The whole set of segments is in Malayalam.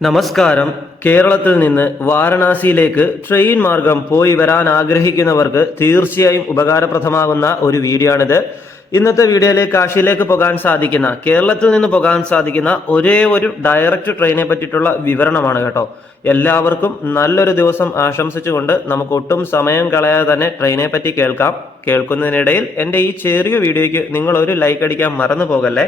നമസ്കാരം. കേരളത്തിൽ നിന്ന് വാരണാസിയിലേക്ക് ട്രെയിൻ മാർഗം പോയി വരാൻ ആഗ്രഹിക്കുന്നവർക്ക് തീർച്ചയായും ഉപകാരപ്രദമാകുന്ന ഒരു വീഡിയോ ആണിത് ഇന്നത്തെ വീഡിയോയിൽ കാശിയിലേക്ക് പോകാൻ സാധിക്കുന്ന കേരളത്തിൽ നിന്ന് പോകാൻ സാധിക്കുന്ന ഒരേ ഒരു ഡയറക്റ്റ് ട്രെയിനെ പറ്റിയിട്ടുള്ള വിവരണമാണ് കേട്ടോ. എല്ലാവർക്കും നല്ലൊരു ദിവസം ആശംസിച്ചുകൊണ്ട് നമുക്ക് ഒട്ടും സമയം കളയാതെ തന്നെ ട്രെയിനെ പറ്റി കേൾക്കാം. കേൾക്കുന്നതിനിടയിൽ എന്റെ ഈ ചെറിയ വീഡിയോയ്ക്ക് നിങ്ങൾ ഒരു ലൈക്ക് അടിക്കാൻ മറന്നു പോകല്ലേ?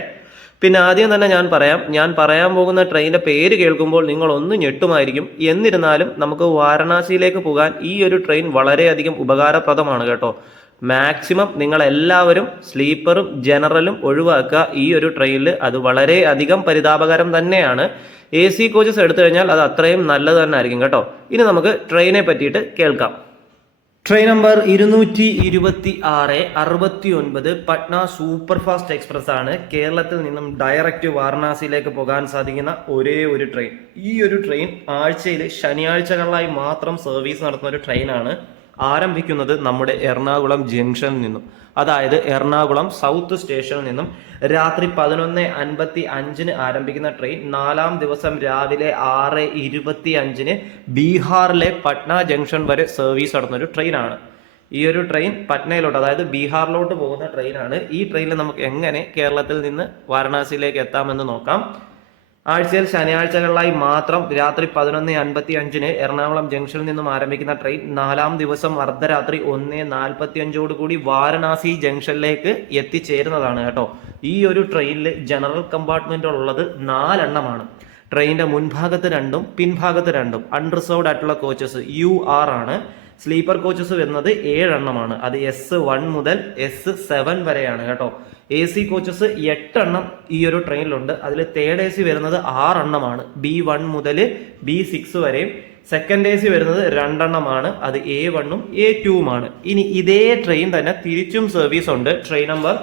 പിന്നെ ആദ്യം തന്നെ ഞാൻ പറയാം ഞാൻ പറയാൻ പോകുന്ന ട്രെയിനിന്റെ പേര് കേൾക്കുമ്പോൾ നിങ്ങൾ ഒന്ന് ഞെട്ടുമായിരിക്കും. എന്നിരുന്നാലും നമുക്ക് വാരണാസിയിലേക്ക് പോകാൻ ഈ ഒരു ട്രെയിൻ വളരെയധികം ഉപകാരപ്രദമാണ് കേട്ടോ. മാക്സിമം നിങ്ങൾ എല്ലാവരും സ്ലീപ്പറും ജനറലും ഒഴിവാക്കുക ഈ ഒരു ട്രെയിനിൽ. അത് വളരെ അധികം പരിതാപകരം തന്നെയാണ്. എ സി കോച്ചസ് എടുത്തു കഴിഞ്ഞാൽ അത് അത്രയും നല്ലത് തന്നെ ആയിരിക്കും കേട്ടോ. ഇനി നമുക്ക് ട്രെയിനെ പറ്റിയിട്ട് കേൾക്കാം. ട്രെയിൻ നമ്പർ ഇരുന്നൂറ്റി ഇരുപത്തി ആറ് അറുപത്തി ഒൻപത് പട്ന സൂപ്പർ ഫാസ്റ്റ് എക്സ്പ്രസ് ആണ് കേരളത്തിൽ നിന്നും ഡയറക്റ്റ് വാരണാസിയിലേക്ക് പോകാൻ സാധിക്കുന്ന ഒരേ ഒരു ട്രെയിൻ ഈ ഒരു ട്രെയിൻ ആഴ്ചയിൽ ശനിയാഴ്ചകളിലായി മാത്രം സർവീസ് നടത്തുന്ന ഒരു ട്രെയിനാണ് ആരംഭിക്കുന്നത് നമ്മുടെ എറണാകുളം ജംഗ്ഷനിൽ നിന്നും. അതായത് എറണാകുളം സൗത്ത് സ്റ്റേഷനിൽ നിന്നും രാത്രി പതിനൊന്ന് അൻപത്തി അഞ്ചിന് ആരംഭിക്കുന്ന ട്രെയിൻ നാലാം ദിവസം രാവിലെ ആറ് ഇരുപത്തി അഞ്ചിന് ബീഹാറിലെ പട്ന ജംഗ്ഷൻ വരെ സർവീസ് നടത്തുന്ന ഒരു ട്രെയിനാണ്. ഈ ഒരു ട്രെയിൻ പട്നയിലോട്ട് അതായത് ബീഹാറിലോട്ട് പോകുന്ന ട്രെയിനാണ്. ഈ ട്രെയിനിൽ നമുക്ക് എങ്ങനെ കേരളത്തിൽ നിന്ന് വാരണാസിയിലേക്ക് എത്താമെന്ന് നോക്കാം. ആഴ്ചയിൽ ശനിയാഴ്ചകളിലായി മാത്രം രാത്രി പതിനൊന്ന് അൻപത്തി അഞ്ചിന് എറണാകുളം ജംഗ്ഷനിൽ നിന്നും ആരംഭിക്കുന്ന ട്രെയിൻ നാലാം ദിവസം അർദ്ധരാത്രി ഒന്ന് നാൽപ്പത്തി അഞ്ചോട് കൂടി വാരണാസി ജംഗ്ഷനിലേക്ക് എത്തിച്ചേരുന്നതാണ് കേട്ടോ. ഈ ഒരു ട്രെയിനിൽ ജനറൽ കമ്പാർട്ട്മെന്റ് ഉള്ളത് നാലെണ്ണമാണ്. ട്രെയിനിന്റെ മുൻഭാഗത്ത് രണ്ടും പിൻഭാഗത്ത് രണ്ടും. അൺറിസർവ്ഡ് ആയിട്ടുള്ള കോച്ചസ് യു ആർ ആണ്. സ്ലീപ്പർ കോച്ചസ് വരുന്നത് ഏഴെണ്ണമാണ്. അത് എസ് വൺ മുതൽ എസ് സെവൻ വരെയാണ് കേട്ടോ. എ സി കോച്ചസ് എട്ടെണ്ണം ഈ ഒരു ട്രെയിനിലുണ്ട്. അതിൽ തേർഡ് എ സി വരുന്നത് ആറെണ്ണമാണ്. ബി വൺ മുതൽ ബി സിക്സ് വരെയും. സെക്കൻഡ് എ സി വരുന്നത് രണ്ടെണ്ണമാണ്. അത് എ വണ്ണും എ ടുവുമാണ് ഇനി ഇതേ ട്രെയിൻ തന്നെ തിരിച്ചും സർവീസ് ഉണ്ട്. ട്രെയിൻ നമ്പർ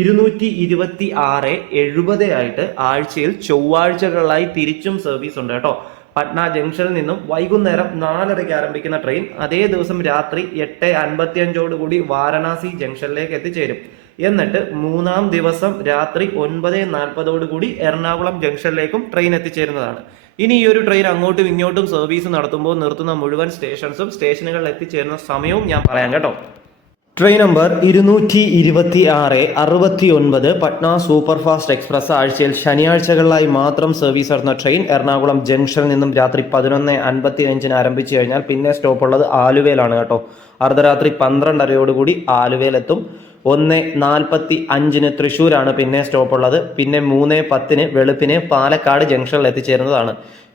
ഇരുന്നൂറ്റി ഇരുപത്തി ആറ് എഴുപത് ആയിട്ട് ആഴ്ചയിൽ ചൊവ്വാഴ്ചകളിലായി തിരിച്ചും സർവീസ് ഉണ്ട് കേട്ടോ. പട്ന ജംഗ്ഷനിൽ നിന്നും വൈകുന്നേരം നാലരയ്ക്ക് ആരംഭിക്കുന്ന ട്രെയിൻ അതേ ദിവസം രാത്രി എട്ട് അൻപത്തി അഞ്ചോടുകൂടി വാരണാസി ജംഗ്ഷനിലേക്ക് എത്തിച്ചേരും. എന്നിട്ട് മൂന്നാം ദിവസം രാത്രി ഒൻപത് നാൽപ്പതോടുകൂടി എറണാകുളം ജംഗ്ഷനിലേക്കും ട്രെയിൻ എത്തിച്ചേരുന്നതാണ്. ഇനി ഈ ഒരു ട്രെയിൻ അങ്ങോട്ടും ഇങ്ങോട്ടും സർവീസ് നടത്തുമ്പോൾ നിർത്തുന്ന മുഴുവൻ സ്റ്റേഷൻസും സ്റ്റേഷനുകളിൽ എത്തിച്ചേരുന്ന സമയവും ഞാൻ പറയാം കേട്ടോ. ട്രെയിൻ നമ്പർ ഇരുന്നൂറ്റി ഇരുപത്തി ആറ് അറുപത്തി ഒൻപത് പട്ന സൂപ്പർ ഫാസ്റ്റ് എക്സ്പ്രസ് ആഴ്ചയിൽ ശനിയാഴ്ചകളിലായി മാത്രം സർവീസ് നടത്തുന്ന ട്രെയിൻ എറണാകുളം ജംഗ്ഷനിൽ നിന്നും രാത്രി പതിനൊന്ന് അൻപത്തി അഞ്ചിന് ആരംഭിച്ചു കഴിഞ്ഞാൽ പിന്നെ സ്റ്റോപ്പ് ഉള്ളത് ആലുവയിലാണ് കേട്ടോ. അർദ്ധരാത്രി പന്ത്രണ്ടരയോടുകൂടി ആലുവയിലെത്തും. ഒന്ന് നാൽപ്പത്തി അഞ്ചിന് തൃശ്ശൂരാണ് പിന്നെ സ്റ്റോപ്പ് ഉള്ളത് പിന്നെ മൂന്ന് പത്തിന് വെളുപ്പിന് പാലക്കാട് ജംഗ്ഷനിൽ എത്തിച്ചേരുന്നതാണ്.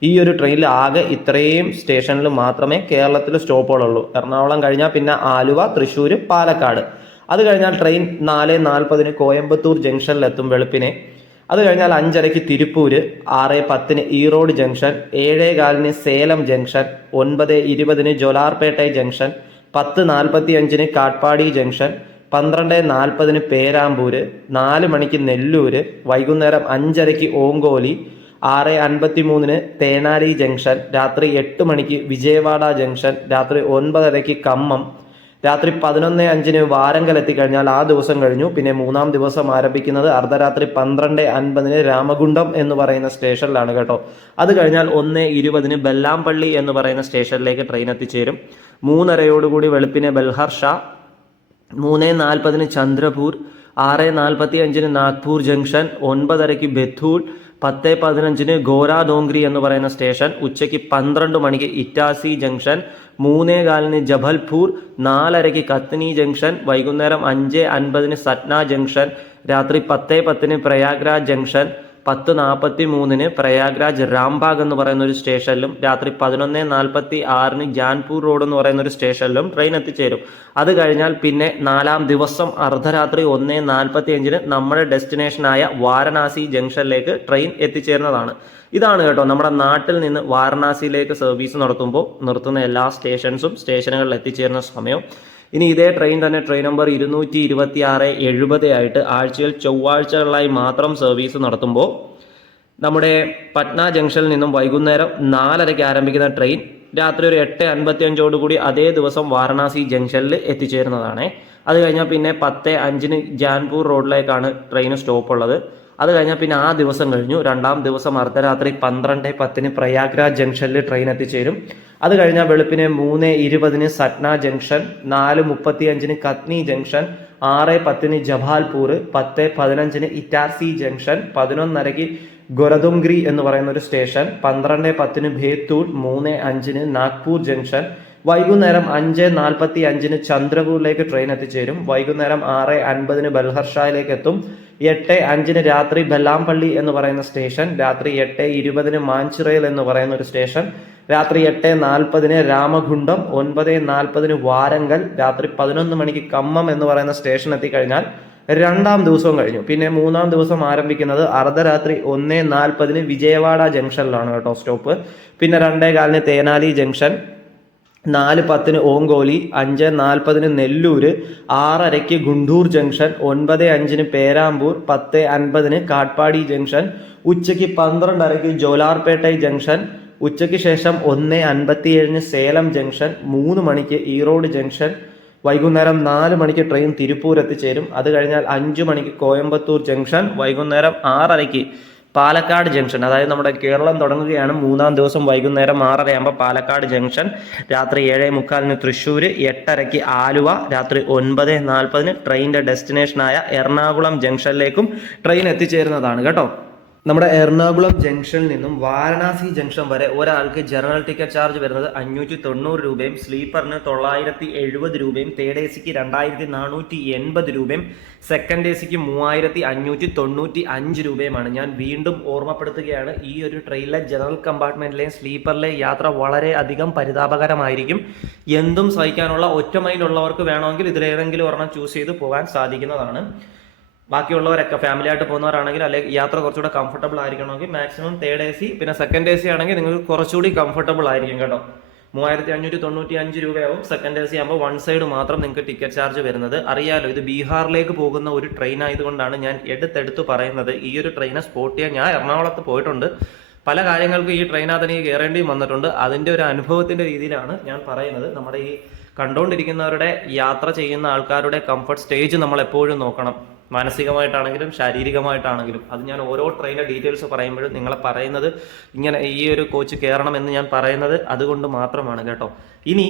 ഈ ഒരു ട്രെയിനിൽ ആകെ ഇത്രയും സ്റ്റേഷനിൽ മാത്രമേ കേരളത്തിൽ സ്റ്റോപ്പുകളുള്ളൂ. എറണാകുളം കഴിഞ്ഞാൽ പിന്നെ ആലുവ തൃശ്ശൂർ പാലക്കാട്. അത് കഴിഞ്ഞാൽ ട്രെയിൻ നാല് നാൽപ്പതിന് കോയമ്പത്തൂർ ജംഗ്ഷനിൽ എത്തും വെളുപ്പിനെ. അത് കഴിഞ്ഞാൽ അഞ്ചരയ്ക്ക് തിരുപ്പൂർ ആറ് പത്തിന് ഈറോഡ് ജംഗ്ഷൻ ഏഴേ കാലിന് സേലം ജംഗ്ഷൻ ഒൻപത് ഇരുപതിന് ജോലാർപേട്ട ജംഗ്ഷൻ പത്ത് നാൽപ്പത്തി അഞ്ചിന് കാട്ട്പാടി ജംഗ്ഷൻ പന്ത്രണ്ട് നാൽപ്പതിന് പേരാമ്പൂര് നാല് മണിക്ക് നെല്ലൂര് വൈകുന്നേരം അഞ്ചരയ്ക്ക് ഓങ്കോലി ആറ് അൻപത്തി മൂന്നിന് തേനാരി ജംഗ്ഷൻ രാത്രി എട്ട് മണിക്ക് വിജയവാഡ ജംഗ്ഷൻ രാത്രി ഒൻപതരയ്ക്ക് കമ്മം രാത്രി പതിനൊന്ന് അഞ്ചിന് വാരങ്കൽ എത്തിക്കഴിഞ്ഞാൽ ആ ദിവസം കഴിഞ്ഞു. പിന്നെ മൂന്നാം ദിവസം ആരംഭിക്കുന്നത് അർദ്ധരാത്രി പന്ത്രണ്ട് അൻപതിന് രാമഗുണ്ടം എന്ന് പറയുന്ന സ്റ്റേഷനിലാണ് കേട്ടോ. അത് കഴിഞ്ഞാൽ ഒന്ന് ഇരുപതിന് ബെല്ലാംപള്ളി എന്ന് പറയുന്ന സ്റ്റേഷനിലേക്ക് ട്രെയിൻ എത്തിച്ചേരും. മൂന്നരയോടുകൂടി വെളുപ്പിനെ ബൽഹർഷ മൂന്ന് നാൽപ്പതിന് ചന്ദ്രപൂർ ആറ് നാൽപ്പത്തി അഞ്ചിന് നാഗ്പൂർ ജംഗ്ഷൻ ഒൻപതരയ്ക്ക് ബെഥൂൾ പത്ത് പതിനഞ്ചിന് ഗോരാദോങ്ക്രി എന്ന് പറയുന്ന സ്റ്റേഷൻ ഉച്ചയ്ക്ക് പന്ത്രണ്ട് മണിക്ക് ഇറ്റാസി ജംഗ്ഷൻ മൂന്നേ കാലിന് ജബൽപൂർ നാലരയ്ക്ക് കത്നി ജംഗ്ഷൻ വൈകുന്നേരം അഞ്ച് അൻപതിന് സത്ന ജംഗ്ഷൻ രാത്രി പത്ത് പത്തിന് പ്രയാഗ്രാജ് ജംഗ്ഷൻ പത്ത് നാൽപ്പത്തി മൂന്നിന് പ്രയാഗ്രാജ് രാംബാഗ് എന്ന് പറയുന്ന ഒരു സ്റ്റേഷനിലും രാത്രി പതിനൊന്ന് നാൽപ്പത്തി ആറിന് ജാൻപൂർ റോഡ് എന്ന് പറയുന്ന ഒരു സ്റ്റേഷനിലും ട്രെയിൻ എത്തിച്ചേരും. അത് കഴിഞ്ഞാൽ പിന്നെ നാലാം ദിവസം അർദ്ധരാത്രി ഒന്ന് നാൽപ്പത്തി അഞ്ചിന് നമ്മുടെ ഡെസ്റ്റിനേഷനായ വാരണാസി ജംഗ്ഷനിലേക്ക് ട്രെയിൻ എത്തിച്ചേരുന്നതാണ്. ഇതാണ് കേട്ടോ നമ്മുടെ നാട്ടിൽ നിന്ന് വാരണാസിയിലേക്ക് സർവീസ് നടത്തുമ്പോൾ നിർത്തുന്ന എല്ലാ സ്റ്റേഷൻസും സ്റ്റേഷനുകളിൽ എത്തിച്ചേരുന്ന സമയം. ഇനി ഇതേ ട്രെയിൻ തന്നെ ട്രെയിൻ നമ്പർ ഇരുന്നൂറ്റി ഇരുപത്തി ആറ് എഴുപത് ആയിട്ട് ആഴ്ചയിൽ ചൊവ്വാഴ്ചകളിലായി മാത്രം സർവീസ് നടത്തുമ്പോൾ നമ്മുടെ പട്ന ജംഗ്ഷനിൽ നിന്നും വൈകുന്നേരം നാലരയ്ക്ക് ആരംഭിക്കുന്ന ട്രെയിൻ രാത്രി ഒരു എട്ട് അൻപത്തി അതേ ദിവസം വാരണാസി ജംഗ്ഷനിൽ എത്തിച്ചേരുന്നതാണ്. അത് കഴിഞ്ഞാൽ പിന്നെ പത്ത് അഞ്ചിന് ജാൻപൂർ റോഡിലേക്കാണ് ട്രെയിൻ സ്റ്റോപ്പ് ഉള്ളത്. അത് കഴിഞ്ഞാൽ പിന്നെ ആ ദിവസം കഴിഞ്ഞു. രണ്ടാം ദിവസം അർദ്ധരാത്രി പന്ത്രണ്ട് പത്തിന് പ്രയാഗ്രാജ് ജംഗ്ഷനിൽ ട്രെയിൻ എത്തിച്ചേരും. അത് കഴിഞ്ഞാൽ വെളുപ്പിന് മൂന്ന് ഇരുപതിന് സട്ന ജംഗ്ഷൻ നാല് മുപ്പത്തി അഞ്ചിന് കത്നി ജംഗ്ഷൻ ആറ് പത്തിന് ജബാൽപൂർ പത്ത് പതിനഞ്ചിന് ഇറ്റാർസി ജംഗ്ഷൻ പതിനൊന്നരയ്ക്ക് ഗൊരദുംഗ്രി എന്ന് പറയുന്ന ഒരു സ്റ്റേഷൻ പന്ത്രണ്ട് പത്തിന് ഭേത്തൂർ മൂന്ന് അഞ്ചിന് നാഗ്പൂർ ജംഗ്ഷൻ വൈകുന്നേരം അഞ്ച് നാൽപ്പത്തി അഞ്ചിന് ചന്ദ്രപൂരിലേക്ക് ട്രെയിൻ എത്തിച്ചേരും. വൈകുന്നേരം ആറ് അൻപതിന് ബൽഹർഷായിലേക്ക് എത്തും. എട്ട് അഞ്ചിന് രാത്രി ബെല്ലാംപള്ളി എന്ന് പറയുന്ന സ്റ്റേഷൻ രാത്രി എട്ട് ഇരുപതിന് മാഞ്ചിറയിൽ എന്ന് പറയുന്ന ഒരു സ്റ്റേഷൻ രാത്രി എട്ട് നാൽപ്പതിന് രാമഗുണ്ടം ഒൻപത് നാൽപ്പതിന് വാരങ്കൽ രാത്രി പതിനൊന്ന് മണിക്ക് കമ്മം എന്ന് പറയുന്ന സ്റ്റേഷൻ എത്തിക്കഴിഞ്ഞാൽ രണ്ടാം ദിവസവും കഴിഞ്ഞു. പിന്നെ മൂന്നാം ദിവസം ആരംഭിക്കുന്നത് അർദ്ധരാത്രി ഒന്ന് നാൽപ്പതിന് വിജയവാഡ ജംഗ്ഷനിലാണ് കേട്ടോ സ്റ്റോപ്പ് പിന്നെ രണ്ടേ കാലിന് തേനാലി ജംഗ്ഷൻ നാല് പത്തിന് ഓങ്കോലി അഞ്ച് നാൽപ്പതിന് നെല്ലൂർ ആറരയ്ക്ക് ഗുണ്ടൂർ ജംഗ്ഷൻ ഒൻപത് അഞ്ചിന് പേരാമ്പൂർ പത്ത് അൻപതിന് കാട്ട്പാടി ജംഗ്ഷൻ ഉച്ചയ്ക്ക് പന്ത്രണ്ടരയ്ക്ക് ജോലാർപേട്ടൈ ജംഗ്ഷൻ ഉച്ചയ്ക്ക് ശേഷം ഒന്ന് അൻപത്തിയേഴിന് സേലം ജംഗ്ഷൻ മൂന്ന് മണിക്ക് ഈറോഡ് ജംഗ്ഷൻ വൈകുന്നേരം നാല് മണിക്ക് ട്രെയിൻ തിരുപ്പൂർ എത്തിച്ചേരും അത് കഴിഞ്ഞാൽ അഞ്ച് മണിക്ക് കോയമ്പത്തൂർ ജംഗ്ഷൻ വൈകുന്നേരം ആറരയ്ക്ക് പാലക്കാട് ജംഗ്ഷൻ അതായത് നമ്മുടെ കേരളം തുടങ്ങുകയാണ് മൂന്നാം ദിവസം വൈകുന്നേരം ആറരയാകുമ്പോൾ പാലക്കാട് ജംഗ്ഷൻ രാത്രി ഏഴേ മുക്കാലിന് തൃശ്ശൂർ എട്ടരയ്ക്ക് ആലുവ രാത്രി ഒൻപത് നാൽപ്പതിന് ട്രെയിനിന്റെ ഡെസ്റ്റിനേഷനായ എറണാകുളം ജംഗ്ഷനിലേക്കും ട്രെയിൻ എത്തിച്ചേരുന്നതാണ്. കേട്ടോ? നമ്മുടെ എറണാകുളം ജംഗ്ഷനിൽ നിന്നും വാരണാസി ജംഗ്ഷൻ വരെ ഒരാൾക്ക് ജനറൽ ടിക്കറ്റ് ചാർജ് വരുന്നത് അഞ്ഞൂറ്റി തൊണ്ണൂറ് രൂപയും സ്ലീപ്പറിന് തൊള്ളായിരത്തി എഴുപത് രൂപയും തേർഡ് എ സിക്ക് രണ്ടായിരത്തി നാനൂറ്റി എൺപത് രൂപയും സെക്കൻഡ് എ സിക്ക് മൂവായിരത്തി അഞ്ഞൂറ്റി തൊണ്ണൂറ്റി അഞ്ച് രൂപയുമാണ്. ഞാൻ വീണ്ടും ഓർമ്മപ്പെടുത്തുകയാണ് ഈ ഒരു ട്രെയിനിലെ ജനറൽ കമ്പാർട്ട്മെന്റിലെയും സ്ലീപ്പറിലെയും യാത്ര വളരെ അധികം പരിതാപകരമായിരിക്കും. എന്തും സഹിക്കാനുള്ള ഒറ്റ മൈൻഡുള്ളവർക്ക് വേണമെങ്കിൽ ഇതിലേതെങ്കിലും ഒരെണ്ണം ചൂസ് ചെയ്ത് പോകാൻ സാധിക്കുന്നതാണ്. ബാക്കിയുള്ളവരൊക്കെ ഫാമിലി ആയിട്ട് പോകുന്നവരാണെങ്കിൽ അല്ലെങ്കിൽ യാത്ര കുറച്ചുകൂടെ കംഫർട്ടബിൾ ആയിരിക്കണമെങ്കിൽ മാക്സിമം തേർഡ് എ സി പിന്നെ സെക്കൻഡ് എ സി ആണെങ്കിൽ നിങ്ങൾക്ക് കുറച്ചുകൂടി കംഫർട്ടബിൾ ആയിരിക്കും കേട്ടോ. മൂവായിരത്തി അഞ്ഞൂറ്റി തൊണ്ണൂറ്റി അഞ്ച് രൂപയാവും സെക്കൻഡ് എ സി ആകുമ്പോൾ വൺ സൈഡ് മാത്രം നിങ്ങൾക്ക് ടിക്കറ്റ് ചാർജ് വരുന്നത്. അറിയാലോ ഇത് ബീഹാറിലേക്ക് പോകുന്ന ഒരു ട്രെയിൻ ആയതുകൊണ്ടാണ് ഞാൻ എടുത്തെടുത്ത് പറയുന്നത്. ഈ ഒരു ട്രെയിനെ സ്പോട്ട് ചെയ്യാൻ ഞാൻ എറണാകുളത്ത് പോയിട്ടുണ്ട്. പല കാര്യങ്ങൾക്കും ഈ ട്രെയിനകത്ത് എനിക്ക് കയറേണ്ടിയും വന്നിട്ടുണ്ട്. അതിന്റെ ഒരു അനുഭവത്തിന്റെ രീതിയിലാണ് ഞാൻ പറയുന്നത്. നമ്മുടെ ഈ കണ്ടുകൊണ്ടിരിക്കുന്നവരുടെ യാത്ര ചെയ്യുന്ന ആൾക്കാരുടെ കംഫർട്ട് സ്റ്റേജ് നമ്മൾ എപ്പോഴും നോക്കണം. മാനസികമായിട്ടാണെങ്കിലും ശാരീരികമായിട്ടാണെങ്കിലും അത് ഞാൻ ഓരോ ട്രെയിനിന്റെ ഡീറ്റെയിൽസ് പറയുമ്പോഴും നിങ്ങളെ പറയുന്നത് ഇങ്ങനെ ഈ ഒരു കോച്ച് കയറണം എന്ന് ഞാൻ പറയുന്നത് അതുകൊണ്ട് മാത്രമാണ് കേട്ടോ. ഇനി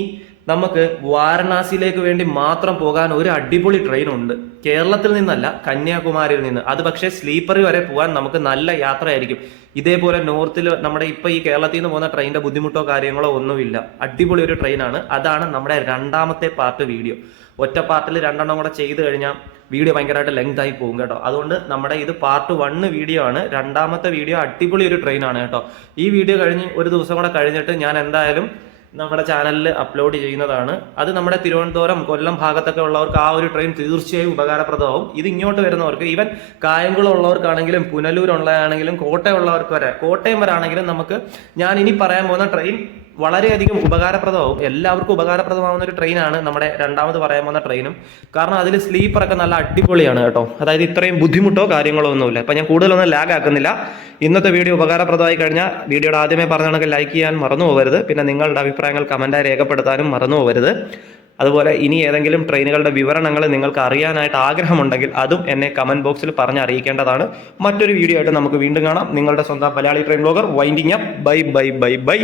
നമുക്ക് വാരണാസിയിലേക്ക് വേണ്ടി മാത്രം പോകാൻ ഒരു അടിപൊളി ട്രെയിൻ ഉണ്ട്. കേരളത്തിൽ നിന്നല്ല കന്യാകുമാരിയിൽ നിന്ന്. അത് പക്ഷേ സ്ലീപ്പറിൽ വരെ പോകാൻ നമുക്ക് നല്ല യാത്രയായിരിക്കും. ഇതേപോലെ നോർത്തിൽ നമ്മുടെ ഇപ്പൊ ഈ കേരളത്തിൽ നിന്ന് പോകുന്ന ട്രെയിനിന്റെ ബുദ്ധിമുട്ടോ കാര്യങ്ങളോ ഒന്നുമില്ല. അടിപൊളി ഒരു ട്രെയിനാണ് അതാണ് നമ്മുടെ രണ്ടാമത്തെ പാർട്ട് വീഡിയോ ഒറ്റ പാർട്ടിൽ രണ്ടെണ്ണം കൂടെ ചെയ്ത് കഴിഞ്ഞാൽ വീഡിയോ ഭയങ്കരമായിട്ട് ലെങ്ത് ആയി പോകും കേട്ടോ. അതുകൊണ്ട് നമ്മുടെ ഇത് പാർട്ട് വണ്ണ് വീഡിയോ ആണ്. രണ്ടാമത്തെ വീഡിയോ അടിപൊളി ഒരു ട്രെയിൻ ആണ് കേട്ടോ. ഈ വീഡിയോ കഴിഞ്ഞ് ഒരു ദിവസം കൂടെ കഴിഞ്ഞിട്ട് ഞാൻ എന്തായാലും നമ്മുടെ ചാനലിൽ അപ്ലോഡ് ചെയ്യുന്നതാണ്. അത് നമ്മുടെ തിരുവനന്തപുരം കൊല്ലം ഭാഗത്തൊക്കെ ഉള്ളവർക്ക് ആ ഒരു ട്രെയിൻ തീർച്ചയായും ഉപകാരപ്രദമാവും. ഇത് ഇങ്ങോട്ട് വരുന്നവർക്ക് ഈവൻ കായംകുളം ഉള്ളവർക്കാണെങ്കിലും പുനലൂരുള്ളതാണെങ്കിലും കോട്ടയം ഉള്ളവർക്ക് വരെ കോട്ടയം വരെ ആണെങ്കിലും നമുക്ക് ഞാൻ ഇനി പറയാൻ പോകുന്ന ട്രെയിൻ വളരെയധികം ഉപകാരപ്രദമാവും. എല്ലാവർക്കും ഉപകാരപ്രദമാവുന്ന ഒരു ട്രെയിനാണ് നമ്മുടെ രണ്ടാമത് പറയാൻ പോകുന്ന ട്രെയിനും. കാരണം അതിൽ സ്ലീപ്പറൊക്കെ നല്ല അടിപൊളിയാണ് കേട്ടോ. അതായത് ഇത്രയും ബുദ്ധിമുട്ടോ കാര്യങ്ങളോ ഒന്നുമില്ല. അപ്പം ഞാൻ കൂടുതലൊന്നും ലാഗ് ആക്കുന്നില്ല ഇന്നത്തെ വീഡിയോ ഉപകാരപ്രദമായി കഴിഞ്ഞാൽ വീഡിയോയുടെ ആദ്യമേ പറഞ്ഞ കണക്ക് ലൈക്ക് ചെയ്യാൻ മറന്നു പോകരുത്. പിന്നെ നിങ്ങളുടെ അഭിപ്രായങ്ങൾ കമന്റായി രേഖപ്പെടുത്താനും മറന്നു പോകരുത്. അതുപോലെ ഇനി ഏതെങ്കിലും ട്രെയിനുകളുടെ വിവരണങ്ങൾ നിങ്ങൾക്ക് അറിയാനായിട്ട് ആഗ്രഹമുണ്ടെങ്കിൽ അതും എന്നെ കമന്റ് ബോക്സിൽ പറഞ്ഞ് അറിയിക്കേണ്ടതാണ്. മറ്റൊരു വീഡിയോ ആയിട്ട് നമുക്ക് വീണ്ടും കാണാം. നിങ്ങളുടെ സ്വന്തം Malayali train blogger winding up bye bye bye bye